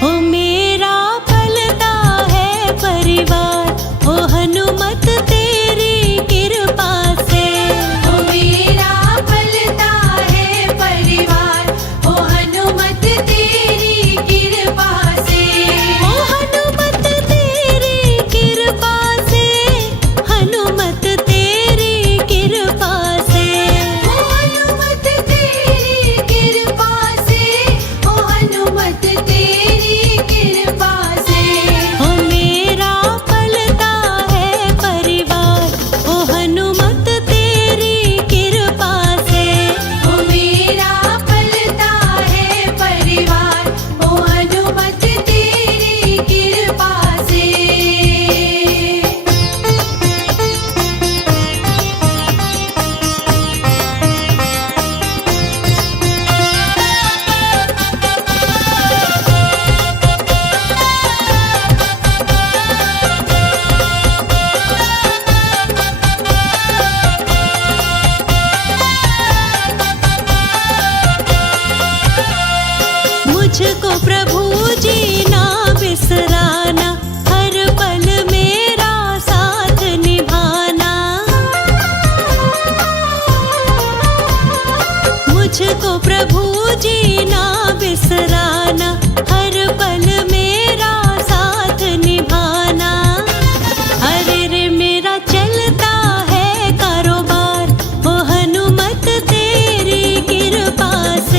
ओ मेरा पलता है परिवार, ओ हनुमत तेरी कृपा से। ओ मेरा पलता है परिवार, ओ हनुमत तेरी कृपा से। ओ हनुमत तेरी कृपा से, हनुमत तेरी कृपा से। ओ हनुमत तेरी कृपा से, ओ हनुमत तेरी कृपा से। ओ मेरा पलता है परिवार, ओ हनुमत तेरी कृपा से। ओ मेरा पलता है परिवार, ओ हनुमत तेरी कृपा से। मुझको प्रभु जी ना बिसराना, हर पल मेरा साथ निभाना। मुझको प्रभु जी ना बिसराना, हर पल मेरा साथ निभाना। अरे रे मेरा चलता है कारोबार, ओ हनुमत तेरी कृपा से।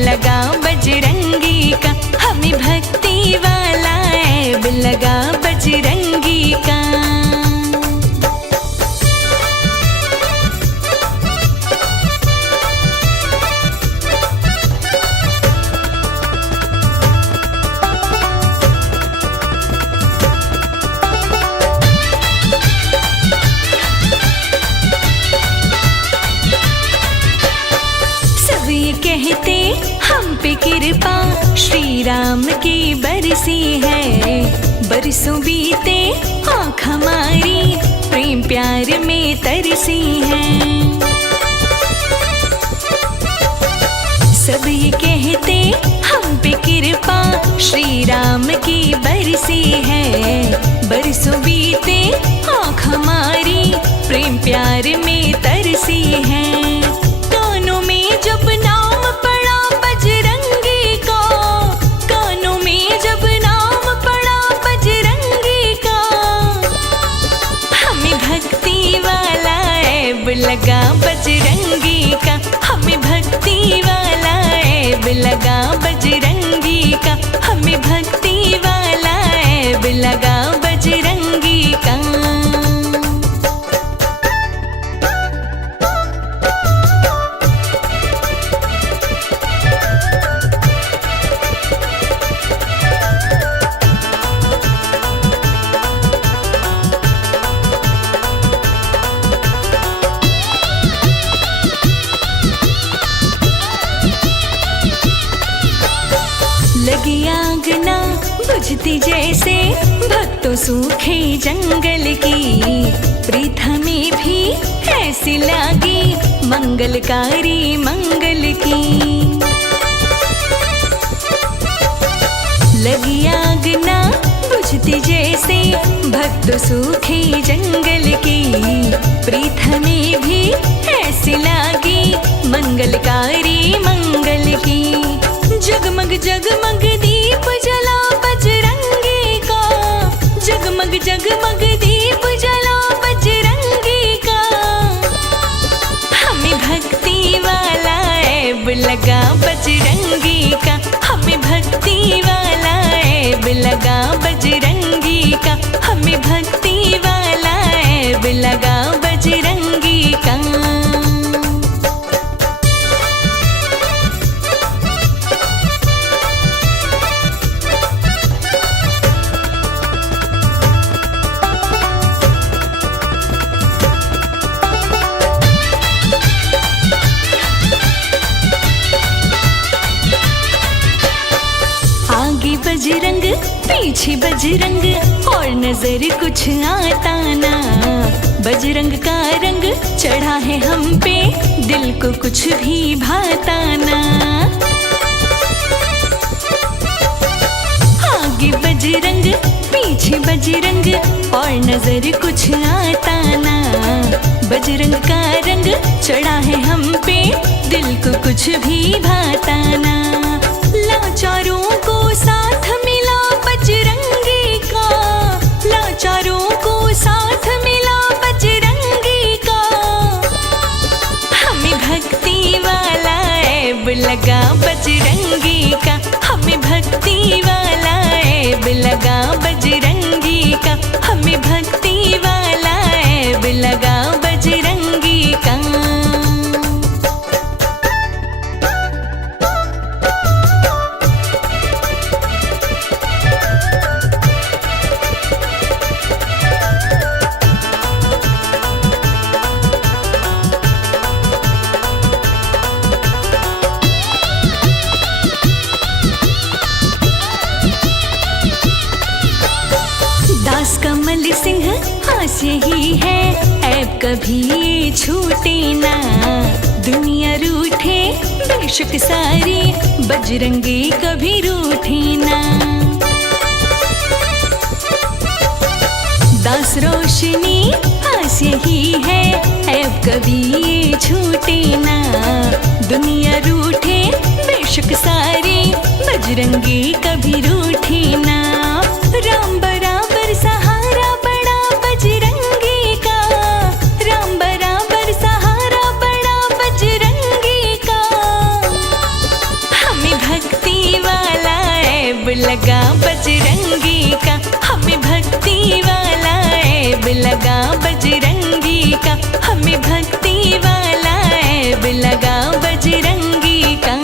लगा बजरंगी का, हमें भक्ति वाला ऐब लगा बजरंगी का। कहते हम पे कृपा श्री राम की बरसी है, बरसों बीते आँख हमारी प्रेम प्यार में तरसी है। सब ये कहते हम पे कृपा श्री राम की बरसी है, बरसों बीते आँख हमारी प्रेम प्यार में तरसी है। कानों में जब नाम पड़ा बजरंगी का, कानों में जब नाम पड़ा बजरंगी का, हमें भक्ति वाला ऐब लगा बजरंगी का, हमें भक्ति वाला ऐब लगा बजरंगी का, हमें भक्ति वाला ऐब लगा बजरंगी का। लगी आग ना बुझती जैसे भक्तों सूखे जंगल की, प्रीत हमें भी ऐसी लगी मंगलकारी मंगल की। लगी आग ना बुझती जैसे भक्तों सूखे जंगल की, प्रीत हमें भी ऐसी लगी मंगलकारी मंगल की। जगमग जगमग दीप जला बजरंगी का, जगमग जगमग दीप जला बजरंगी का, हमें भक्ति वाला ऐब लगा बजरंगी का, हमें भक्ति वाला ऐब लगा बजरंगी का, हमें भक्ति वाला ऐब लगा बजरंगी का। बजरंग पीछे बजरंग और नजर कुछ आता ना, बजरंग का रंग चढ़ा है हम पे दिल को कुछ भी भाता ना। आगे बजरंग पीछे बजरंग और नजर कुछ आता ना, बजरंग का रंग चढ़ा है हम पे दिल को कुछ भी भाता ना। लाचारों को साथ मिला बजरंगी का, लाचारों को साथ मिला बजरंगी का, हमें भक्ति वाला ऐब लगा बजरंगी का, हमें भक्ति वाला ऐब लगा बजरंगी का, हमें भक्ति वाला ऐब लगा बजरंगी का। कमल सिंह हास यही है ऐब कभी छूटे ना, दुनिया रूठे बेशक सारी बजरंगी कभी रूठे ना। दास रोशनी हास यही है ऐब कभी छूटे ना, दुनिया रूठे बेशक सारी बजरंगी कभी रूठे ना। राम बराबर सहारा बड़ा बजरंगी का, राम बराबर सहारा बड़ा बजरंगी का, भक्ति वाला ऐब लगा बजरंगी का, हमें भक्ति वाला ऐब लगा बजरंगी का, हमें भक्ति वाला ऐब लगा बजरंगी का।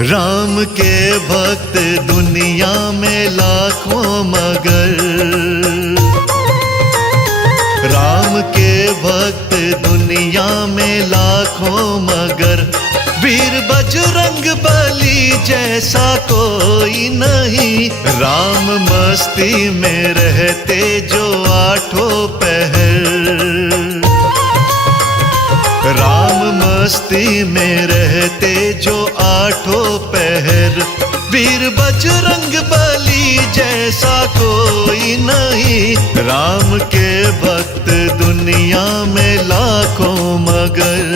राम के भक्त दुनिया में लाखों मगर, राम के भक्त दुनिया में लाखों मगर, वीर बजरंग बली जैसा कोई नहीं। राम मस्ती में रहते जो आठों पहर, राम मस्ती में रहते जो आठों पहर, वीर बजरंग बली जैसा कोई नहीं। राम के भक्त दुनिया में लाखों मगर।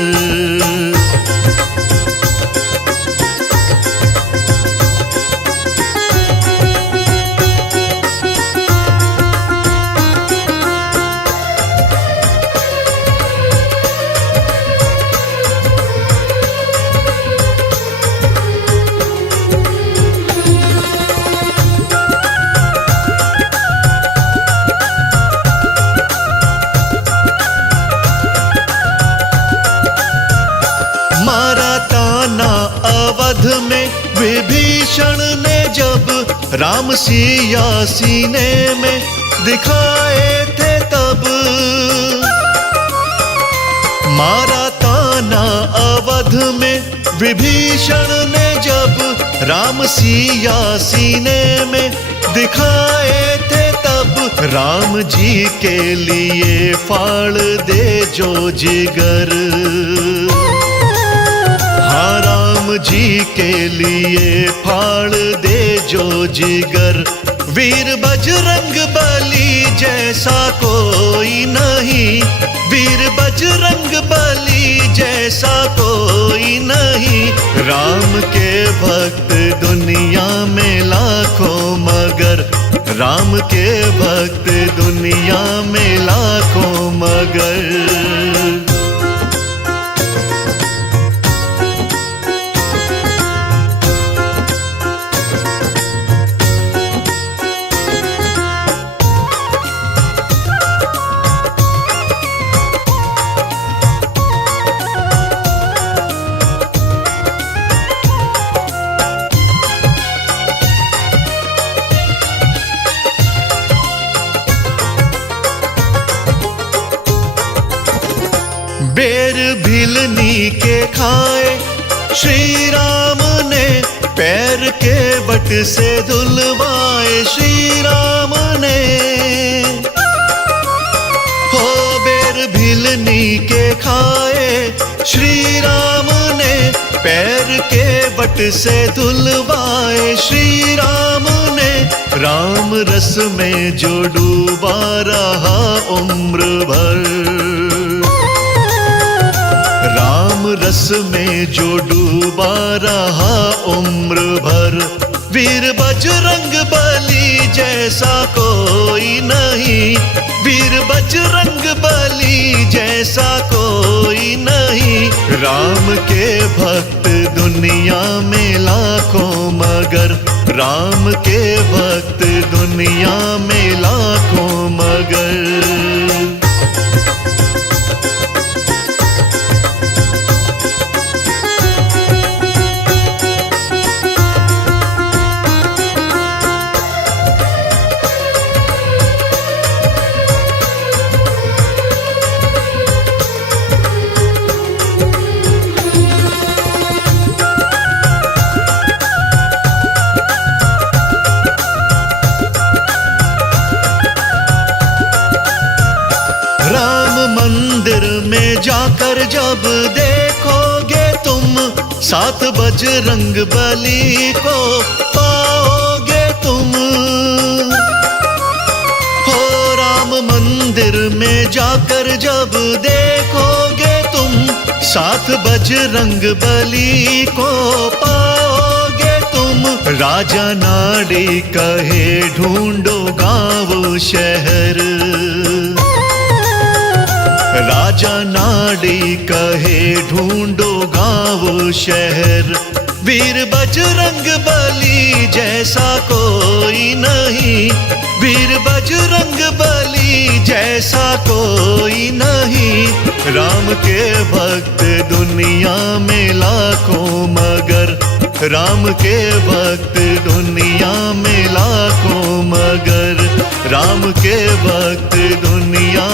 अवध में विभीषण ने जब राम सिया सीने में दिखाए थे तब, मारा ताना अवध में विभीषण ने जब राम सिया सीने में दिखाए थे तब। राम जी के लिए फाड़ दे जो जिगर, हाँ राम जी के लिए फाड़ दे जो जिगर। वीर बजरंग बली जैसा कोई नहीं, वीर बजरंग बली जैसा कोई नहीं। राम के भक्त दुनिया में लाखों मगर, राम के भक्त दुनिया में लाखों मगर। बेर भिलनी के खाए श्री राम ने, पैर के बट से धुलवाए श्री राम ने। हो बेर भिलनी के खाए श्री राम ने, पैर के बट से धुलवाए श्री राम ने। राम रस में जो डूबा रहा उम्र भर, राम रस में जो डूबा रहा उम्र भर। वीर बजरंग बली जैसा कोई नहीं, वीर बजरंग बली जैसा कोई नहीं। राम के भक्त दुनिया में लाखों मगर, राम के भक्त दुनिया में लाखों मगर। मंदिर में जाकर जब देखोगे तुम, साथ बजरंग बली को पाओगे तुम। हो राम मंदिर में जाकर जब देखोगे तुम, साथ बजरंग बली को पाओगे तुम। राजा नाड़ी कहे ढूंढो गाँव शहर, राजा नाड़ी कहे ढूंढो गाँव शहर। वीर बजरंग बली जैसा कोई नहीं, वीर बजरंग बली जैसा कोई नहीं। राम के भक्त दुनिया में लाखों मगर, राम के भक्त दुनिया में लाखों मगर राम के भक्त दुनिया